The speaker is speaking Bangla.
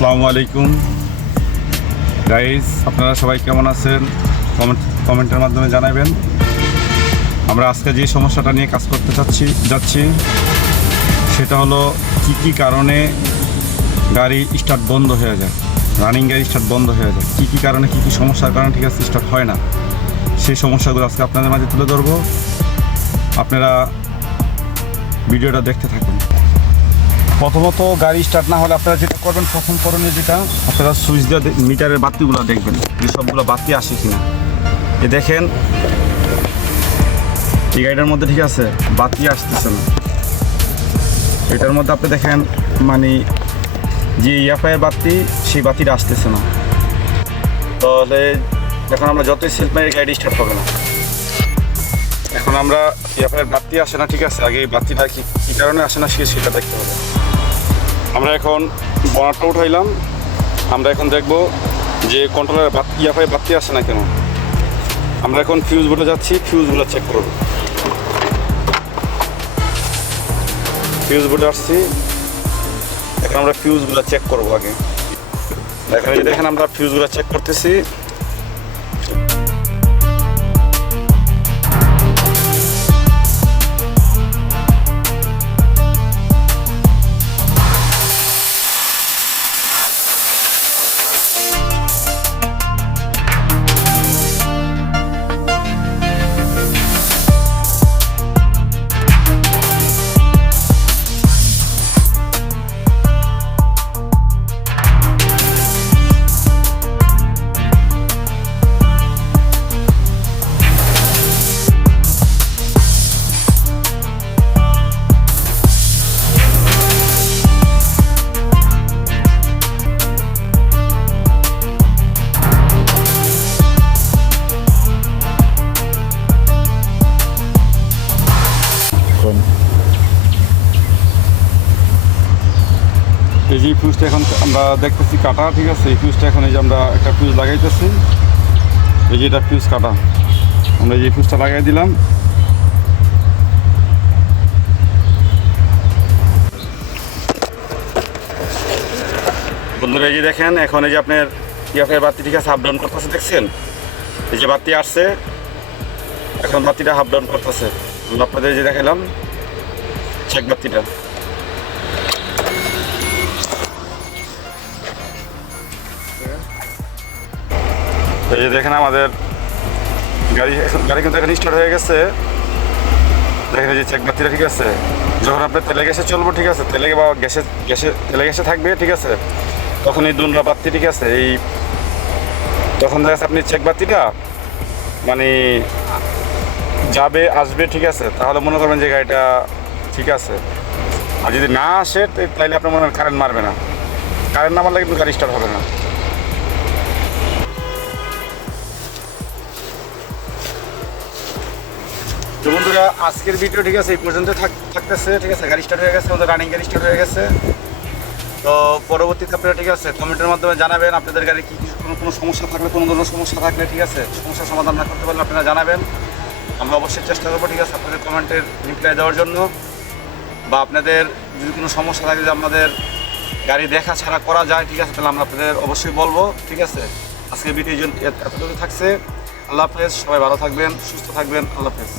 আসসালামু আলাইকুম গাইস, আপনারা সবাই কেমন আছেন? কমেন্টের মাধ্যমে জানাবেন। আমরা আজকে যে সমস্যাটা নিয়ে কাজ করতে যাচ্ছি সেটা হলো কি কারণে গাড়ি স্টার্ট বন্ধ হয়ে যায়, রানিং গাড়ি স্টার্ট বন্ধ হয়ে যায়, কি কারণে কি সমস্যার কারণে ঠিক আছে স্টার্ট হয় না, সেই সমস্যাগুলো আজকে আপনাদের মাঝে তুলে ধরবো। আপনারা ভিডিওটা দেখতে থাকুন। প্রথমত গাড়ি স্টার্ট না হলে আপনারা যেটা করবেন, প্রথম করণীয় যেটা, আপনারা সুইচ দিয়ে মিটারের বাতিগুলো দেখবেন যে সবগুলো বাতি আসে কিনা। দেখেন এই গাড়িটার মধ্যে ঠিক আছে বাতি আসতেছে না, এটার মধ্যে আপনি দেখেন মানে যে ইয়াফায়ের বাতি সেই বাতিটা আসতেছে না। তাহলে এখন আমরা যতই সেলফ মারি গাড়ি স্টার্ট হবে না। এখন আমরা ইয়াফায়ের বাতি আসে না, ঠিক আছে, আগে এই বাতিটা কী কারণে আসে না সেটা দেখতে হবে। আমরা এখন বনারটা উঠাইলাম, আমরা এখন দেখব যে কন্ট্রোলারের ইয়াফায়ের বাতি আসে না কেন। আমরা এখন ফিউজ বোর্ডে যাচ্ছি, ফিউজগুলো চেক করব। ফিউজ বোর্ডে আসছি, এখন আমরা ফিউজগুলো চেক করবো আগে। দেখেন আমরা ফিউজগুলো চেক করতেছি। এই যে ফিউজটা এখন আমরা দেখতেছি কাটা, ঠিক আছে। এই ফিউজটা এখন এই যে আমরা একটা ফিউজ লাগাইতেছি, এই যে এটা ফিউজ কাটা, আমরা এই যে ফিউজটা লাগাই দিলাম। বন্ধুরা এই যে দেখেন এখন এই যে আপনার ইয়াফায়ের বাতি ঠিক আছে হাফ ডাউন করতেছে, দেখছেন এই যে বাতি আসছে, এখন বাতিটা হাফ ডাউন করতেছে। আপনাদের যে দেখালাম চেক বাতিটা, এই যে দেখেন আমাদের গাড়ি কিন্তু এখন স্টার্ট হয়ে গেছে। দেখেন এই যে চেক বাতিটা ঠিক আছে, যখন আপনার তেলে গ্যাসে চলবো, ঠিক আছে, তেলে বা তেলে গ্যাসে থাকবে, ঠিক আছে, তখন এই দুনরা বাতি ঠিক আছে, এই তখন দেখা যাচ্ছে আপনি চেক বাতিটা মানে যাবে আসবে, ঠিক আছে, তাহলে মনে করবেন যে গাড়িটা ঠিক আছে। আর যদি না আসে তাহলে আপনার মনে হয় কারেন্ট মারবে না, কারেন্ট না মারলে কিন্তু গাড়ি স্টার্ট হবে না। তো বন্ধুরা আজকের ভিডিও ঠিক আছে এই পর্যন্ত থাকতেছে, ঠিক আছে। গাড়ি স্টার্ট হয়ে গেছে, আমাদের রানিং গাড়ি স্টার্ট হয়ে গেছে। তো পরবর্তীতে আপনারা ঠিক আছে কমেন্টের মাধ্যমে জানাবেন আপনাদের গাড়ি কী কোনো সমস্যা থাকলে, কোনো ধরনের সমস্যা থাকলে, ঠিক আছে, সমস্যার সমাধান না করতে পারলে আপনারা জানাবেন। আমরা অবশ্যই চেষ্টা করবো, ঠিক আছে, আপনাদের কমেন্টের রিপ্লাই দেওয়ার জন্য। বা আপনাদের যদি কোনো সমস্যা থাকে যে আমাদের গাড়ি দেখা ছাড়া করা যায়, ঠিক আছে, তাহলে আমরা আপনাদের অবশ্যই বলবো, ঠিক আছে। আজকের ভিডিও এতটুকু থাকছে। আল্লাহ হাফেজ, সবাই ভালো থাকবেন, সুস্থ থাকবেন, আল্লাহ হাফেজ।